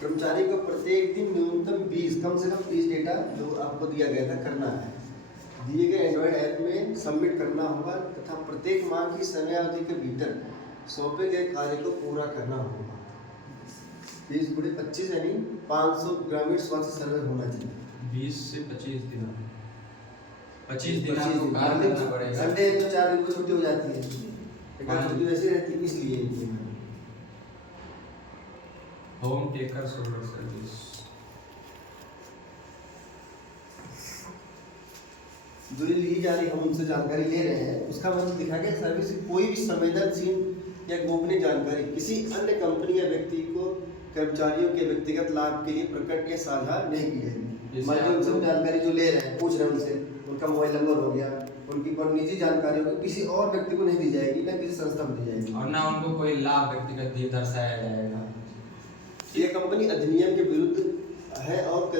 कर्मचारी को प्रत्येक दिन न्यूनतम 20 कम से कम 20 डेटा जो आपको दिया गया था करना है, दिए गए एंड्रॉयड ऐप में सबमिट करना होगा तथा प्रत्येक माह की समयावधि के भीतर सौंपे गए कार्य को पूरा करना होगा। 20 गुणे 25 यानी 500 ग्रामीण स्वास्थ्य सर्वे होना चाहिए। 20 से 25 दिन 25 दिन आपको कार्य करना पड़ेगा। संडे तो 4 दिन को छुट्टी हो जाती है, छुट्टी वैसे रहती है, इसलिए होम टेकर सोलर सर्विस जो ली जा रही हम उनसे जानकारी ले रहे हैं, उसका मतलब लिखा गया सर्विस कोई भी संवेदनशील या गोपनीय जानकारी किसी अन्य कंपनी या व्यक्ति को कर्मचारियों के व्यक्तिगत लाभ के लिए प्रकट या साझा नहीं की जाएगी। मान लीजिए उनसे जानकारी जो ले रहे हैं, पूछ रहे हैं उनसे, उनका मोबाइल नंबर हो गया, उनकी निजी जानकारी होगी, किसी और व्यक्ति को नहीं दी जाएगी, ना किसी संस्था को दी जाएगी, और ना उनको कोई लाभ व्यक्तिगत दर्शाया जाएगा। ये कंपनी अधिनियम के विरुद्ध है और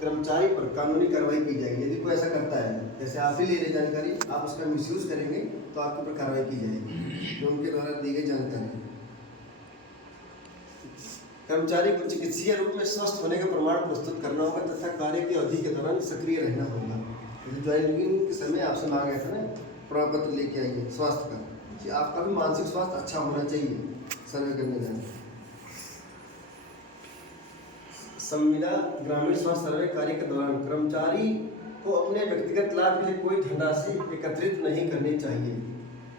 कर्मचारी पर कानूनी कार्रवाई की जाएगी यदि कोई ऐसा करता है। जैसे आप ही ले रहे जानकारी, आप उसका मिसयूज करेंगे तो आपके ऊपर कार्रवाई की जाएगी जो उनके द्वारा दी गई जानकारी। कर्मचारी को चिकित्सीय रूप में स्वस्थ होने का प्रमाण प्रस्तुत करना होगा तथा कार्य की अवधि के दौरान सक्रिय रहना होगा। ज्वाइनिंग के समय आपसे मांगा गया था ना, प्रमाण पत्र लेके आइए स्वास्थ्य का, कि आपका भी मानसिक स्वास्थ्य अच्छा होना चाहिए सर्वे करने जाए। संविदा ग्रामीण स्वास्थ्य सर्वे कार्य के दौरान कर्मचारी को अपने व्यक्तिगत लाभ के लिए कोई धनराशि एकत्रित नहीं करनी चाहिए।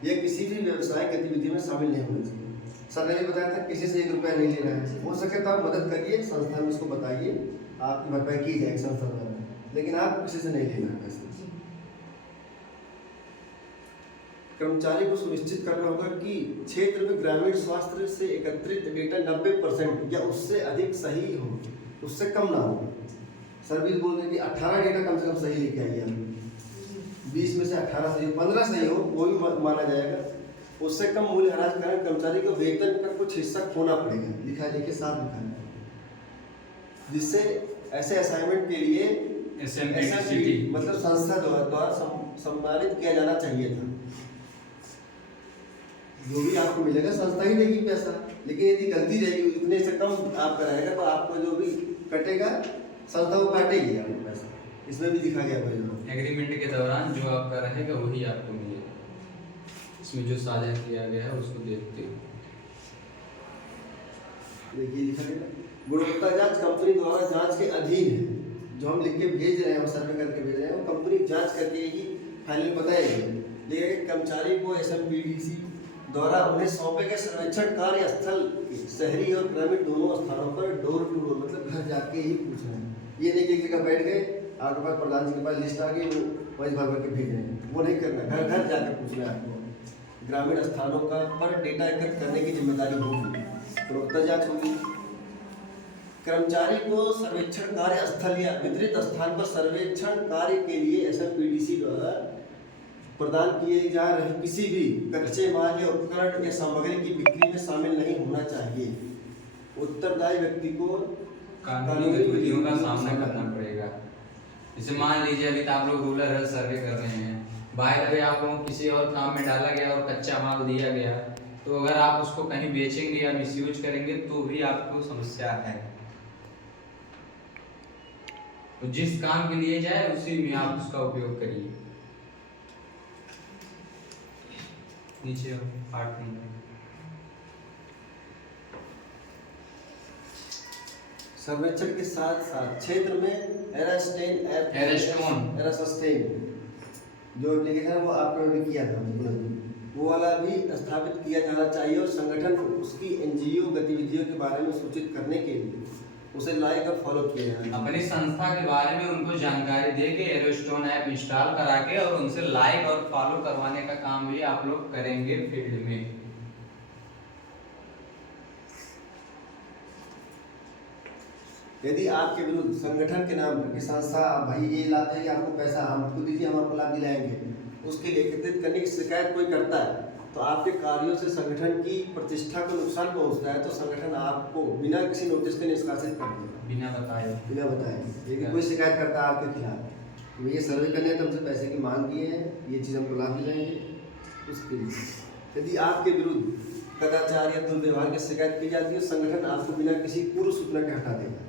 यह किसी भी व्यवसाय गतिविधि में शामिल नहीं होना चाहिए। सर ने बताया था किसी से 1 रुपया नहीं लेना है, हो सके तो आप मदद करिए, संस्था में उसको बताइए, आपकी भरपाई की जाएगी संस्था द्वारा, लेकिन आप किसी से नहीं लेना पैसे। कर्मचारी को सुनिश्चित करना होगा कि क्षेत्र में ग्रामीण स्वास्थ्य से एकत्रित डेटा 90% या उससे अधिक सही हो, उससे कम ना हो। सर्विस बोल रहे कि 18 डेटा कम से कम सही लेके आइए, 20 में से 18 सही, 15 सही हो वो भी माना जाएगा। उससे कम मूल्य ह्रास के कारण कर्मचारी को वेतन का कुछ हिस्सा खोना पड़ेगा, लिखा लिखे साथ लिखा है, जिससे ऐसे असाइनमेंट के लिए SMPDCT मतलब संस्था द्वारा सम्मानित किया जाना चाहिए था। जो भी आपको मिलेगा संस्था ही देगी पैसा, लेकिन यदि गलती रहेगी इतने से कम आपका रहेगा तो आपको जो भी कटेगा संस्था को काटेगी आपको पैसा। इसमें भी दिखा गया भाई एग्रीमेंट के दौरान जो आपका रहेगा वही आपको मिलेगा। इसमें जो साझा किया गया है उसको देखते हुए देखिए लिखा गया गुणवत्ता जांच कंपनी द्वारा जांच के अधीन है। जो हम लिख के भेज रहे हैं, हम सर्वे करके भेज रहे हैं, वो कंपनी जांच करके ही फाइनल बताएगी। लेकिन कर्मचारी को SMPDC द्वारा उन्हें सौंपे गए सर्वेक्षण कार्य स्थल शहरी और ग्रामीण दोनों स्थानों पर डोर टू डोर मतलब घर जाके ही पूछना है। ये नहीं कि एक जगह बैठ गए, आपके पास प्रधान जी के पास लिस्ट आ गई, वो वही भर के भेज रहे हैं, वो नहीं करना, घर घर जाकर पूछना है आपको। ग्रामीण स्थानों का पर डेटा एकत्र करने की जिम्मेदारी होगी, गुणवत्ता जांच होगी। कर्मचारी को सर्वेक्षण कार्य स्थल या वितरित स्थान पर सर्वेक्षण कार्य के लिए SMPDC द्वारा प्रदान किए जा रहे किसी भी कच्चे माल या उपकरण या सामग्री की बिक्री में शामिल नहीं होना चाहिए। उत्तरदायी व्यक्ति को कानूनी गतिविधियों का सामना करना पड़ेगा। जैसे मान लीजिए अभी तो आप लोग रूरल हेल्थ सर्वे कर रहे हैं, बाय द वे आप लोगों को किसी और काम में डाला गया और कच्चा माल दिया गया, तो अगर आप उसको कहीं बेचेंगे या मिसयूज करेंगे तो भी आपको समस्या है। तो जिस काम के लिए जाए उसी में आप उसका उपयोग करिए। नीचे 8 नंबर सर्वेक्षण के साथ साथ क्षेत्र में एरास्टेन जो एप्लीकेशन है वो आपने भी किया था, वो वाला भी स्थापित किया जाना चाहिए और संगठन को उसकी NGO गतिविधियों के बारे में सूचित करने के लिए उसे लाइक और फॉलो किया जाना। अपनी संस्था के बारे में उनको जानकारी दे के एरोस्टोन ऐप इंस्टॉल करा के और उनसे लाइक और फॉलो करवाने का काम भी आप लोग करेंगे फील्ड में। यदि आपके विरुद्ध संगठन के नाम पर कि संस्था भाई ये लाते हैं कि आपको पैसा हमको दीजिए, हम आपको लाभ दिलाएंगे, उसके लिए एकत्रित करने की शिकायत कोई करता है तो आपके कार्यों से संगठन की प्रतिष्ठा को नुकसान पहुंचता है तो संगठन आपको बिना किसी नोटिस के निष्कासित कर देगा, बिना बताए। लेकिन कोई शिकायत करता है आपके खिलाफ, ये सर्वे करने तो हमसे पैसे की मांग की है, ये चीज़ हमको लाभ दिलाएंगे, उसके लिए यदि आपके विरुद्ध कदाचार या दुर्व्यवहार की शिकायत की जाती है, संगठन आपको बिना किसी पूर्व सूचना के हटा देगा।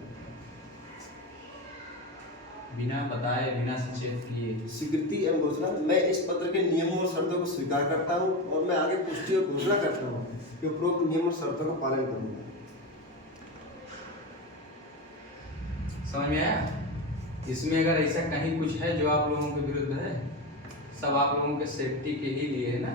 बिना बताए, बिना सचेत किए। स्वीकृति एवं घोषणा, मैं इस पत्र के नियमों और शर्तों को स्वीकार करता हूँ और मैं आगे पुष्टि और घोषणा करता हूँ कि उपरोक्त नियमों और शर्तों का पालन करूंगा। समझ में आया? इसमें अगर ऐसा कहीं कुछ है जो आप लोगों के विरुद्ध है, सब आप लोगों के सेफ्टी के ही लिए है ना।